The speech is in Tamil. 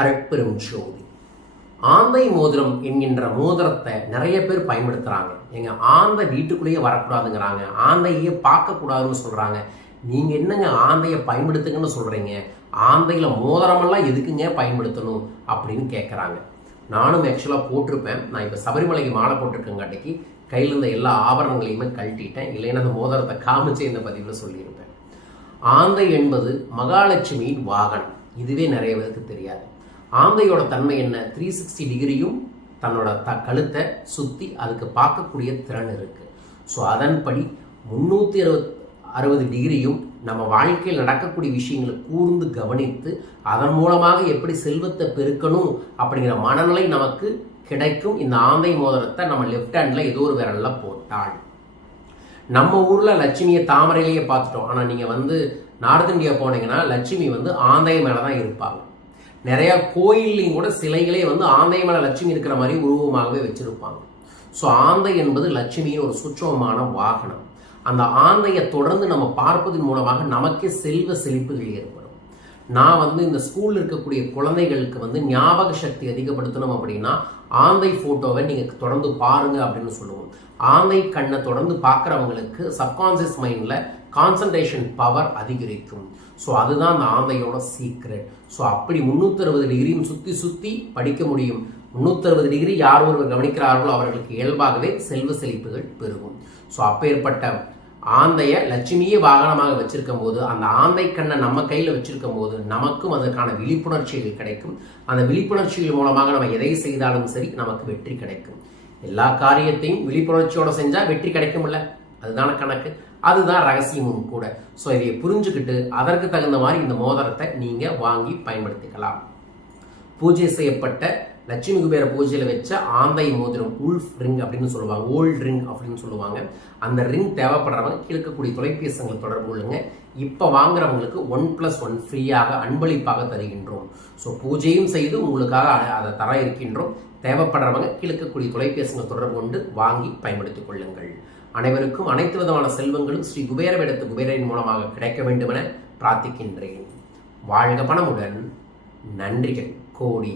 அருட்பெரும் ஜோதி. ஆந்தை மோதிரம் என்கின்ற மோதிரத்தை நிறைய பேர் பயன்படுத்துகிறாங்க. ஆந்தை வீட்டுக்குள்ளேயே வரக்கூடாதுங்கிறாங்க, ஆந்தையே பார்க்கக்கூடாதுன்னு சொல்கிறாங்க. நீங்கள் என்னங்க ஆந்தையை பயன்படுத்துங்கன்னு சொல்கிறீங்க? ஆந்தையில் மோதிரமெல்லாம் எதுக்குங்க பயன்படுத்தணும் அப்படின்னு கேட்குறாங்க. நானும் ஆக்சுவலாக போட்டிருப்பேன். நான் இப்போ சபரிமலைக்கு மாலை போட்டிருக்கங்காட்டிக்கு கையில் இருந்த எல்லா ஆபரணங்களையுமே கழட்டிட்டேன். இல்லைன்னா அந்த மோதிரத்தை காமிச்சு இந்த பதிவில் சொல்லியிருப்பேன். ஆந்தை என்பது மகாலட்சுமியின் வாகனம். இதுவே நிறைய பேருக்கு தெரியாது. ஆந்தையோட தன்மை என்ன? 360 டிகிரியும் தன்னோட கழுத்தை சுற்றி அதுக்கு பார்க்கக்கூடிய திறன் இருக்குது. ஸோ அதன்படி 360 டிகிரியும் நம்ம வாழ்க்கையில் நடக்கக்கூடிய விஷயங்களை கூர்ந்து கவனித்து அதன் மூலமாக எப்படி செல்வத்தை பெருக்கணும் அப்படிங்கிற மனநிலை நமக்கு கிடைக்கும். இந்த ஆந்தை மோதிரத்தை நம்ம லெஃப்ட் ஹேண்டில் ஏதோ ஒரு விரலில் போட்டால், நம்ம ஊரில் லட்சுமியை தாமரையிலேயே பார்த்துட்டோம். ஆனால் நீங்கள் நார்த் இந்தியா போனீங்கன்னா லட்சுமி ஆந்தை மேலே தான் இருப்பாங்க. நிறைய கோயில்லையும் கூட சிலைகளே ஆந்தை மேலே லட்சுமி இருக்கிற மாதிரி உருவமாகவே வச்சிருப்பாங்க. ஸோ ஆந்தை என்பது லட்சுமியின் ஒரு சுற்றமான வாகனம். அந்த ஆந்தையை தொடர்ந்து நம்ம பார்ப்பதன் மூலமாக நமக்கே செல்வ செழிப்புகள் ஏற்படும். நான் இந்த ஸ்கூலில் இருக்கக்கூடிய குழந்தைகளுக்கு ஞாபக சக்தி அதிகப்படுத்தணும் அப்படின்னா ஆந்தை ஃபோட்டோவை நீங்கள் தொடர்ந்து பாருங்க அப்படின்னு சொல்லுவோம். ஆந்தை கண்ணை தொடர்ந்து பார்க்குறவங்களுக்கு சப்கான்சியஸ் மைண்டில் கான்சன்ட்ரேஷன் பவர் அதிகரிக்கும். ஸோ அதுதான் அந்த ஆந்தையோட சீக்ரெட். ஸோ அப்படி 360 டிகிரியும் சுற்றி படிக்க முடியும். 360 டிகிரி யார் ஒருவர் கவனிக்கிறார்களோ அவர்களுக்கு இயல்பாகவே செல்வ செழிப்புகள் பெருகும். ஸோ அப்பேற்பட்ட ஆந்தையை லட்சுமியே வாகனமாக வச்சிருக்கும் போது, அந்த ஆந்தை கண்ணை நம்ம கையில் வச்சிருக்கும் போது நமக்கும் அதற்கான விழிப்புணர்ச்சிகள் கிடைக்கும். அந்த விழிப்புணர்ச்சிகள் மூலமாக நம்ம எதை செய்தாலும் சரி நமக்கு வெற்றி கிடைக்கும். எல்லா காரியத்தையும் விழிப்புணர்ச்சியோட செஞ்சால் வெற்றி கிடைக்கும்ல, அதுதான கணக்கு, அதுதான் ரகசியமும் கூட. ஸோ இதை புரிஞ்சுக்கிட்டு அதற்கு தகுந்த மாதிரி இந்த மோதிரத்தை நீங்கள் வாங்கி பயன்படுத்திக்கலாம். பூஜை செய்யப்பட்ட லட்சுமி குபேர பூஜையில் வச்ச ஆந்தை மோதிரம், உல்ஃப் ரிங் அப்படின்னு சொல்லுவாங்க, ஓல்ட் ரிங் அப்படின்னு சொல்லுவாங்க. அந்த ரிங் தேவைப்படுறவங்க இருக்கக்கூடிய தொலைபேசிகளை தொடர்பு கொள்ளுங்க. இப்போ வாங்குறவங்களுக்கு 1+1 ஃப்ரீயாக அன்பளிப்பாக தருகின்றோம். ஸோ பூஜையும் செய்து உங்களுக்காக அதை தர இருக்கின்றோம். தேவைப்படுறவங்க இருக்கக்கூடிய தொலைபேசிகளை தொடர்பு கொண்டு வாங்கி பயன்படுத்திக் கொள்ளுங்கள். அனைவருக்கும் அனைத்து விதமான செல்வங்களும் ஸ்ரீ குபேர வேடத்து குபேரின் மூலமாக கிடைக்க வேண்டும் என பிரார்த்திக்கின்றேன். வாழ்க பணமுடன். நன்றிகள் கோடி.